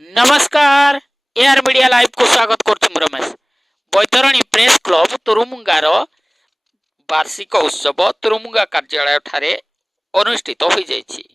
नमस्कार AR media live को स्वागत करछु रमेश। बैतरणी प्रेस क्लब तुरुमुंगार वार्षिक उत्सव तुरुमुंगा कार्यालय ठारे अनुष्ठित हो जाइछि।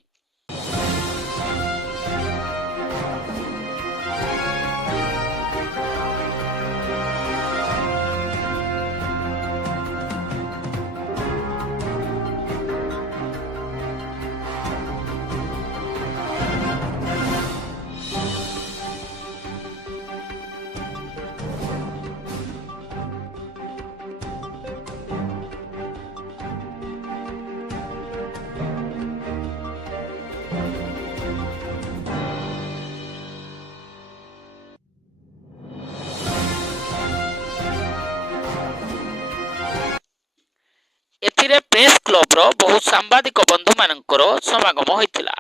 एथिरे प्रेस क्लब रो बहुत सांबादिक बंधु मानकर समागम होइतिला।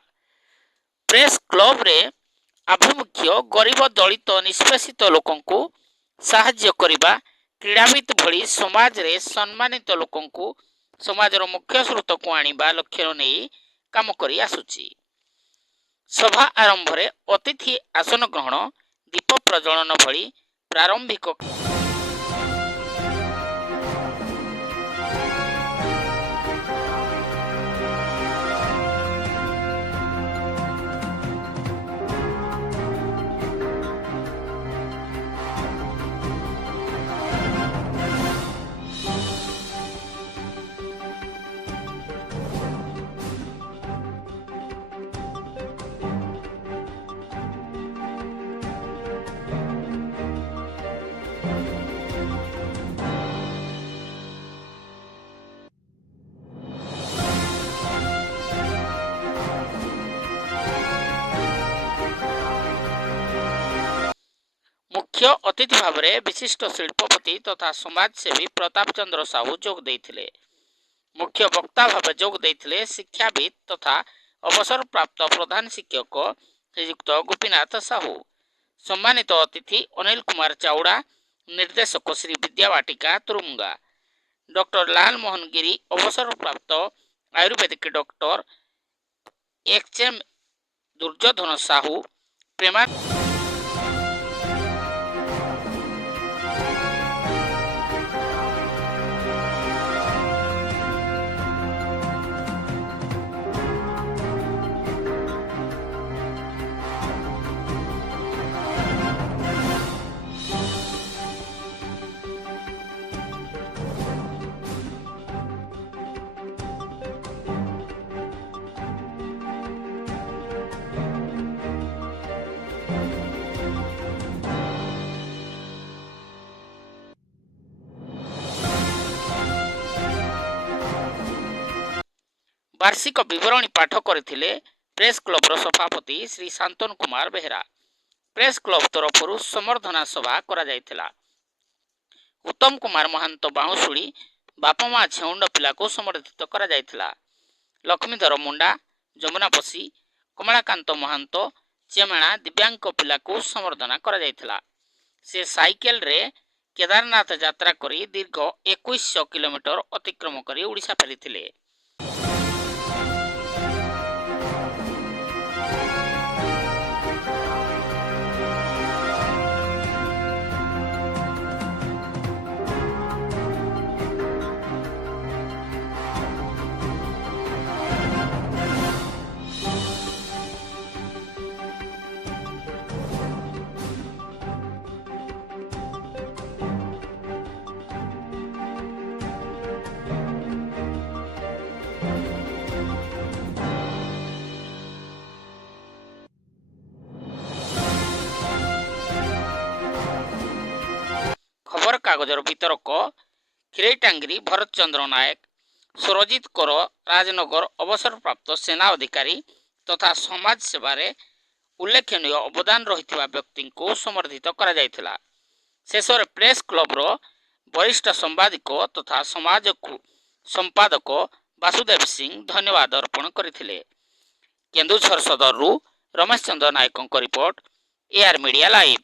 प्रेस क्लब रे आभिमुख्य गरीब दलित निष्पेषित लोकंकु साहाय्य करिबा, क्रीड़ाविद भली समाज रे सम्मानित लोकंकु समाजर मुख्य स्रोत को आनिबा लक्ष्य नहीं काम करी आसुची। सभा आरंभ रे अतिथि आसन ग्रहण, दीप प्रज्वलन भली प्रारंभिक मुख्य अतिथि भाव में विशिष्ट शिल्पपति तथा समाजसेवी प्रताप चंद्र साहू जोग देइथिले। मुख्य वक्ता भाव जोग देइथिले शिक्षाविद तथा अवसर प्राप्त प्रधान शिक्षक श्रीयुक्त गोपीनाथ साहू। सम्मानित अतिथि अनिल कुमार चावड़ा, निर्देशक श्री विद्यावाटिका तुरुमुंगा। डॉक्टर लाल मोहन गिरी, अवसर प्राप्त आयुर्वेदिक डॉक्टर एचएम दुर्योधन साहू, प्रेमा वार्षिक विवरणी पाठ करथिले प्रेस क्लब सभापति श्री शांतनु कुमार बेहरा। प्रेस क्लब तरफ समर्धना सभा करा जायथिला। उत्तम कुमार महांत बाउंसुली बापा माँ झेउंड पिला को समर्थित करा जायथिला। लक्ष्मीधर मुंडा, जमुना पसी, कमलाकांत महांत चेमेणा दिव्यांग पिला को समर्धना करा जायथिला। से साइकेल रे केदारनाथ यात्रा करी दीर्घ 2100 किलोमीटर अतिक्रम करी ओडिशा फेरिथिले। खबर कागजर वितरक खिरेटांगिरी भरत चंद्र नायक, सुरजित कर राजनगर अवसर प्राप्त सेना अधिकारी तथा समाज सेवारे उल्लेखनीय अवदान रही व्यक्ति को समर्थित करा जायथिला। शेष प्रेस क्लब रो वरिष्ठ संवादिक तथा समाज संपादक वासुदेव सिंह धन्यवाद अर्पण करथिले। केन्दुझर सदर रमेश चंद्र नायक रिपोर्ट, एआर मीडिया लाइव।